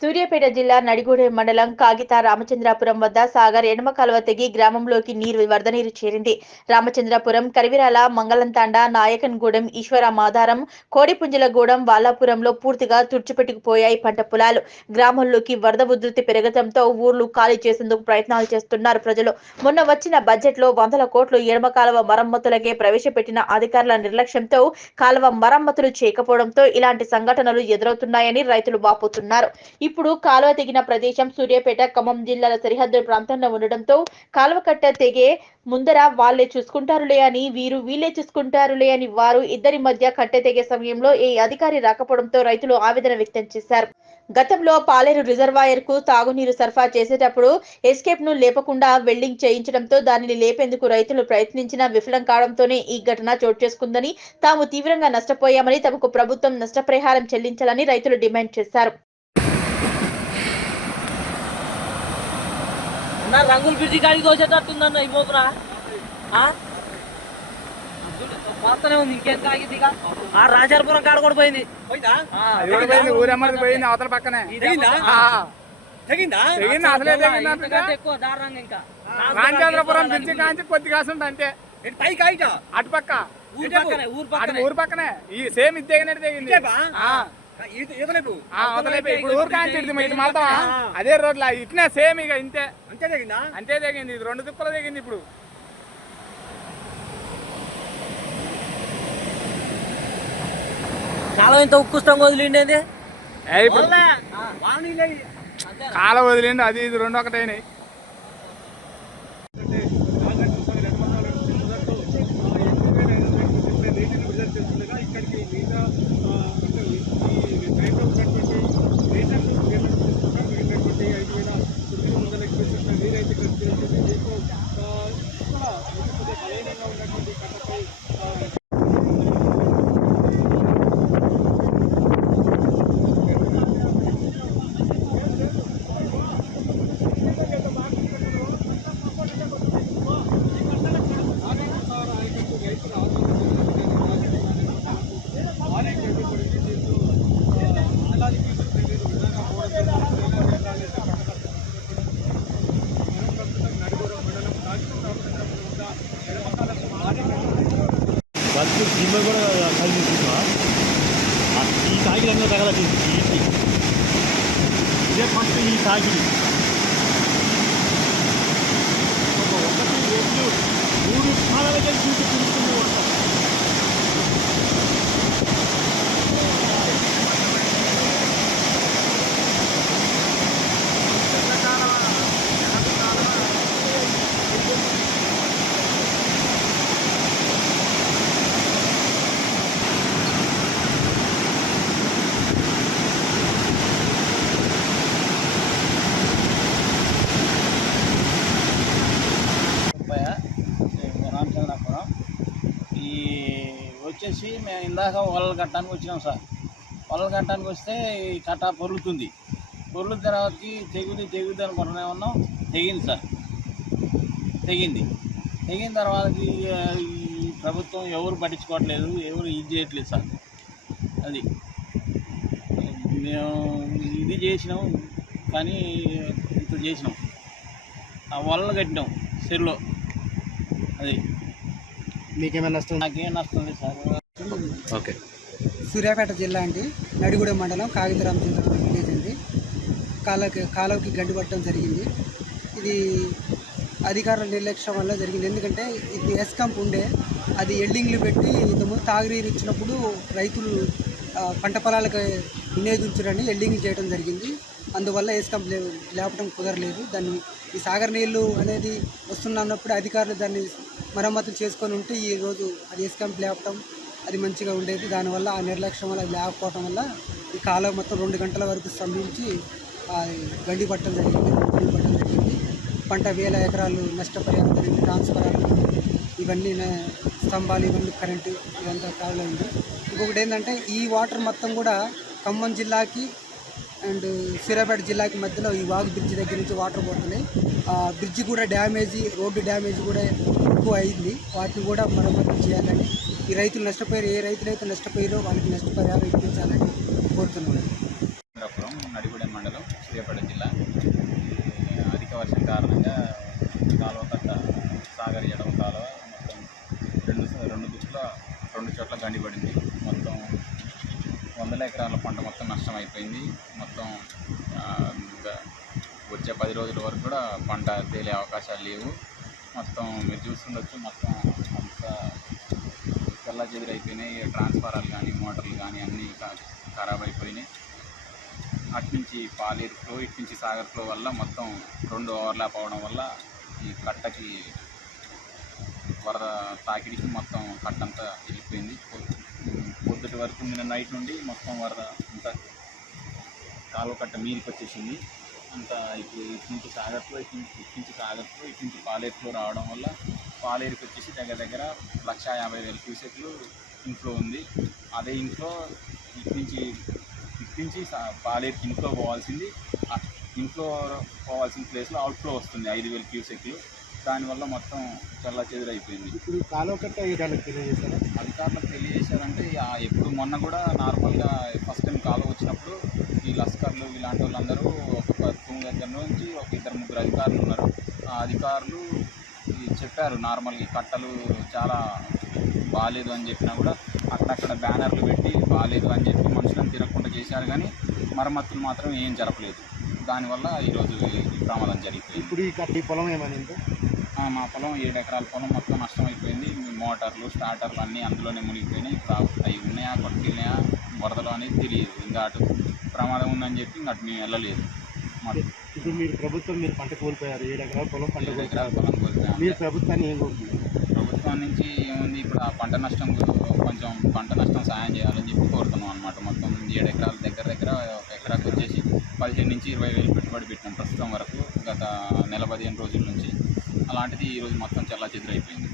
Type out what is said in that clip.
సూర్యాపేట జిల్లా నడిగూడెం మండలం కాగిత రామచంద్రాపురం వద్ద సాగర్ ఎడమ కాలువ తెగి గ్రామంలోకి వరద నీరు చేరింది. రామచంద్రాపురం, కరివిరాల, మంగళంతాండ, నాయకన్గూడెం, ఈశ్వరమాధారం, కోడిపుంజలగూడెం, వాలాపురంలో పూర్తిగా తుడిచిపెట్టుకుపోయాయి పంట పొలాలు. గ్రామంలోకి వరద ఉధృతి పెరగడంతో ఊర్లు ఖాళీ చేసేందుకు ప్రయత్నాలు చేస్తున్నారు ప్రజలు. మొన్న వచ్చిన బడ్జెట్లో 100 కోట్లు ఎడమ కాలువ మరమ్మతులకే ప్రవేశపెట్టిన అధికారుల నిర్లక్ష్యంతో కాలువ మరమ్మతులు చేయకపోవడంతో ఇలాంటి సంఘటనలు ఎదురవుతున్నాయని రైతులు వాపోతున్నారు. ఇప్పుడు కాలువ తెగిన ప్రదేశం సూర్యాపేట, ఖమ్మం జిల్లాల సరిహద్దు ప్రాంతంలో ఉండడంతో కాలువ కట్ట తెగే ముందర వాళ్ళే చూసుకుంటారులే అని వీళ్ళే చూసుకుంటారులే అని వారు ఇద్దరి మధ్య కట్టె తెగే సమయంలో ఏ అధికారి రాకపోవడంతో రైతులు ఆవేదన వ్యక్తం చేశారు. గతంలో పాలేరు రిజర్వాయర్ కు తాగునీరు సరఫరా చేసేటప్పుడు ఎస్కేప్ ను లేపకుండా వెల్డింగ్ చేయించడంతో దానిని లేపేందుకు రైతులు ప్రయత్నించినా విఫలం కావడంతోనే ఈ ఘటన చోటు చేసుకుందని, తాము తీవ్రంగా నష్టపోయామని, తమకు ప్రభుత్వం నష్టపరిహారం చెల్లించాలని రైతులు డిమాండ్ చేశారు. రంగులు బ్రిడ్జి కాడికి తోసేటట్టుందన్న ఈ మోపురా వస్తూనే ఉంది. ఇంకేం తాగింది ఆ రాజాపురం కాడ కూడా పోయింది. ఊరమ్మది అవతల పక్కనే ఎక్కువ దారుణంగా ఇంకా రాజేంద్రపురం బ్రిడ్జి కాంచి కొద్ది కాసు అంతే అటు పక్క ఊరు పక్కనే ఈ సేమ్ ఇది తెగినట్టు తెగింది. ఇప్పుడు ఊరు కాంచి ఇటు మళ్ళా అదే రోడ్ల ఇట్నే సేమ్ ఇక అంతే తెగింది. ఇది 2 దిక్కులు తెగింది. ఇప్పుడు కాలం ఇంత ఉక్కుష్టంగా వదిలిండేది. కాలం వదిలిండి అది ఇది 2 ఒకటైనాయి. బస్సు సినిమా కూడా కలిసి ఈ తాగిలంగా తగలట్టింది. ఇదే ఫస్ట్ ఈ తాగిడి 1 2 3 స్థానాల కలిసి తిరుగుతుంది. రామచంద్రాపురం ఈ వచ్చేసి మేము ఇందాక వలలు కట్టడానికి వచ్చినాం సార్. వలలు కట్టడానికి వస్తే ఈ కట్ట పొరుగుతుంది. పొరుగు తర్వాతకి తెగుద్ది అనుకుంటూనే ఉన్నాం. తెగింది సార్. తెగిన తర్వాతకి ఈ ప్రభుత్వం ఎవరు పట్టించుకోవట్లేదు, ఎవరు ఇది చేయట్లేదు సార్. అది మేము ఇది చేసినాం కానీ ఇంత చేసినాం. ఆ వలలు కట్టినాం చెరువులో. అది మీకేమైనా నష్టం? నాకేం నష్టం లేదు సార్. ఓకే. సూర్యాపేట జిల్లా అండి, నడిగూడెం మండలం, కాగిత రామచంద్రాపురం విలేజ్ అండి. కాలువకి గండి పట్టడం జరిగింది. ఇది అధికారుల నిర్లక్ష్యం వల్ల జరిగింది. ఎందుకంటే ఇది ఎస్కంప్ ఉండే, అది ఎల్డింగ్లు పెట్టి ఇంతకుముందు తాగునీరు ఇచ్చినప్పుడు రైతులు పంట పొలాలకు వినియోగించరని ఎల్డింగ్లు చేయడం జరిగింది. అందువల్ల ఎస్కంప్ లేపడం కుదరలేదు. దాన్ని ఈ సాగర్ నీళ్లు అనేది వస్తున్నప్పుడు అధికారులు దాన్ని మరమ్మతులు చేసుకొని ఉంటే ఈరోజు అది ఎస్కంప్ లేపడం అది మంచిగా ఉండేది. దానివల్ల ఆ నిర్లక్ష్యం వల్ల లేకపోవడం వల్ల ఈ కాలువ మొత్తం 2 గంటల వరకు స్తంభించి గండి పట్టడం జరిగింది. పంట వేల ఎకరాలు నష్టపరిహారం జరిగింది. ట్రాన్స్ఫరాలు ఇవన్నీ స్తంభాలు ఇవన్నీ కరెంటు ఇదంతా ప్రాబ్లం ఉంది. ఇంకొకటి ఏంటంటే ఈ వాటర్ మొత్తం కూడా ఖమ్మం జిల్లాకి అండ్ సూర్యాపేట జిల్లాకి మధ్యలో ఈ వాగు బ్రిడ్జి దగ్గర నుంచి వాటర్ పోతున్నాయి. బ్రిడ్జి కూడా డ్యామేజీ, రోడ్డు డ్యామేజ్ కూడా ఎక్కువ అయింది. వాటిని కూడా మరమ్మతు చేయాలని, ఈ రైతులు నష్టపోయారు, ఏ రైతులైతే నష్టపోయారో వాళ్ళకి నష్టపరిహారం ఇప్పించాలని కోరుతున్నాను. నడిగూడెం మండలం వర్షం కారణంగా కాలువ కట్ట సాగర్ ఎడమ కాలువ మొత్తం రెండు చోట్ల గండిపడింది. మొత్తం 100 ఎకరాల పంట మొత్తం నష్టం అయిపోయింది. మొత్తం వచ్చే 10 రోజుల వరకు కూడా పంట తేలే అవకాశాలు లేవు. మొత్తం మీరు చూస్తుండొచ్చు, మొత్తం అంతా చెల్లాచెదురైపోయినాయి. ట్రాన్స్ఫారాలు కానీ మోటార్లు కానీ అన్నీ ఖరాబ్ అయిపోయినాయి. అటు నుంచి పాలేరు ఫ్లో, ఇటు నుంచి సాగర్ ఫ్లో వల్ల మొత్తం 2 ఓవర్లాప్ అవడం వల్ల ఈ కట్టకి వరద తాకిడికి మొత్తం కట్టంతా వెళ్ళిపోయింది. పొద్దుటి వరకు నిన్న నైట్ నుండి మొత్తం వరద అంతా కాలువ కట్ట మీదకి వచ్చేసింది. అంతా ఇటు నుంచి సాగర్ ఫ్లో, ఇటు నుంచి పాలేరు ఫ్లో రావడం వల్ల పాలేరుకి వచ్చేసి దగ్గర 1,50,000 క్యూసెక్లు ఇన్ఫ్లో ఉంది. అదే ఇన్ఫ్లో ఇటు నుంచి పాలేరుకి ఇన్ఫ్లో పోవాల్సిన ప్లేస్లో అవుట్ఫ్లో వస్తుంది 5,000 క్యూసెక్లు. దానివల్ల మొత్తం చెల్లాచెదురైపోయింది. ఇప్పుడు కాలువ కట్ట అధికారులకు తెలియజేశారా? అధికారులకు తెలియజేశారంటే ఎప్పుడు మొన్న కూడా నార్మల్గా ఫస్ట్ టైం కాలువ వచ్చినప్పుడు ఈ లస్కర్లు ఇలాంటి వాళ్ళందరూ ఒక తూము దగ్గర నుంచి ఒక 2-3 అధికారులు ఉన్నారు. ఆ అధికారులు చెప్పారు నార్మల్గా ఈ కట్టలు చాలా బాగాలేదు అని చెప్పినా కూడా అక్కడక్కడ బ్యానర్లు పెట్టి బాగాలేదు అని చెప్పి మనుషులను తిరగకుండా చేశారు, కానీ మరమ్మతులు మాత్రం ఏం జరపలేదు. దానివల్ల ఈరోజు ఈ ప్రమాదం జరిగిపోయింది. ఇప్పుడు ఈ పొలం ఏమైంది? మా పొలం 7 ఎకరాల పొలం మొత్తం నష్టం అయిపోయింది. మోటార్లు స్టార్టర్లు అన్నీ అందులోనే మునిగిపోయినాయి. ఇప్పుడు అవి ఉన్నాయా కొట్టుకెళ్ళినాయా వరదలో అనేది తెలియదు. ఇంకా అటు ప్రమాదం ఉందని చెప్పి అటు మేము వెళ్ళలేదు. ఇప్పుడు మీరు పంట కోల్పోయారు, 7 ఎకరాల పొలం పంట 7 ఎకరాల పొలం కోల్పోయాము. మీరు ప్రభుత్వాన్ని ఏం కోరుతున్నారు? ప్రభుత్వం నుంచి ఏముంది, ఇప్పుడు ఆ పంట నష్టం సాయం చేయాలని చెప్పి కోరుతున్నాం అనమాట. మొత్తం 7 ఎకరాల దగ్గర ఒక ఎకరాకు వచ్చేసి 15,000 నుంచి 20,000 పెట్టుబడి పెట్టినాం ప్రస్తుతం వరకు, గత నెల 15 రోజుల నుంచి. అలాంటిది ఈరోజు మొత్తం చెల్లాచెదురైపోయింది.